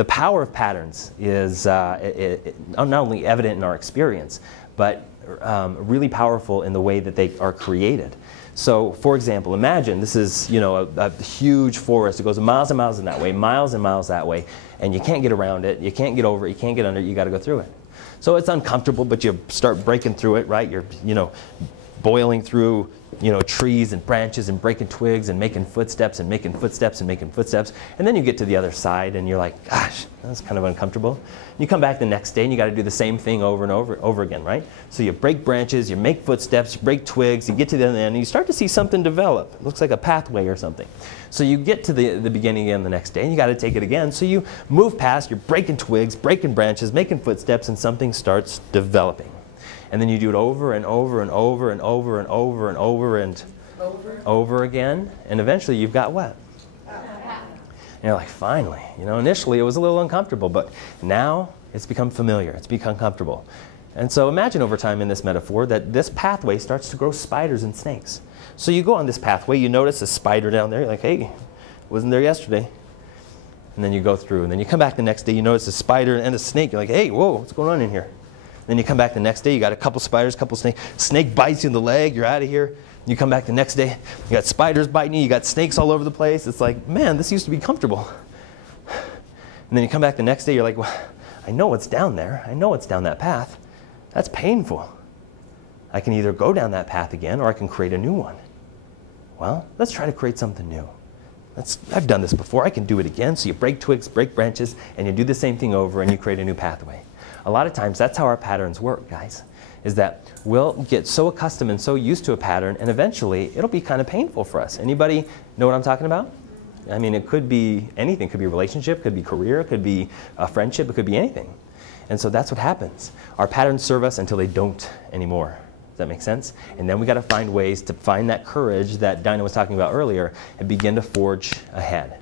the power of patterns is not only evident in our experience, but really powerful in the way that they are created. So, for example, imagine this is, a huge forest. It goes miles and miles in that way, miles and miles that way, and you can't get around it, you can't get over it, you can't get under it, you got to go through it. So it's uncomfortable, but you start breaking through it, right? You're, boiling through, trees and branches and breaking twigs and making footsteps and making footsteps and making footsteps. And then you get to the other side and you're like, gosh, that's kind of uncomfortable. You come back the next day and you got to do the same thing over and over again, right? So you break branches, you make footsteps, you break twigs, you get to the end and you start to see something develop. It looks like a pathway or something. So you get to the beginning again the next day and you got to take it again. So you move past, you're breaking twigs, breaking branches, making footsteps, and something starts developing. And then you do it over and over and over and over and over and over and over again. And eventually you've got what? And you're like, finally. Initially it was a little uncomfortable, but now it's become familiar. It's become comfortable. And so imagine over time in this metaphor that this pathway starts to grow spiders and snakes. So you go on this pathway, you notice a spider down there. You're like, hey, wasn't there yesterday. And then you go through. And then you come back the next day, you notice a spider and a snake. You're like, hey, whoa, what's going on in here? Then you come back the next day, you got a couple spiders, couple snakes. Snake bites you in the leg, you're out of here. You come back the next day, you got spiders biting you, you got snakes all over the place. It's like, man, this used to be comfortable. And then you come back the next day, you're like, well, I know what's down there. I know what's down that path. That's painful. I can either go down that path again or I can create a new one. Well, let's try to create something new. I've done this before, I can do it again. So you break twigs, break branches, and you do the same thing over and you create a new pathway. A lot of times that's how our patterns work, guys, is that we'll get so accustomed and so used to a pattern and eventually it'll be kind of painful for us. Anybody know what I'm talking about? I mean, it could be anything. It could be a relationship, it could be career, it could be a friendship, it could be anything. And so that's what happens. Our patterns serve us until they don't anymore. Does that make sense? And then we got to find ways to find that courage that Dinah was talking about earlier and begin to forge ahead.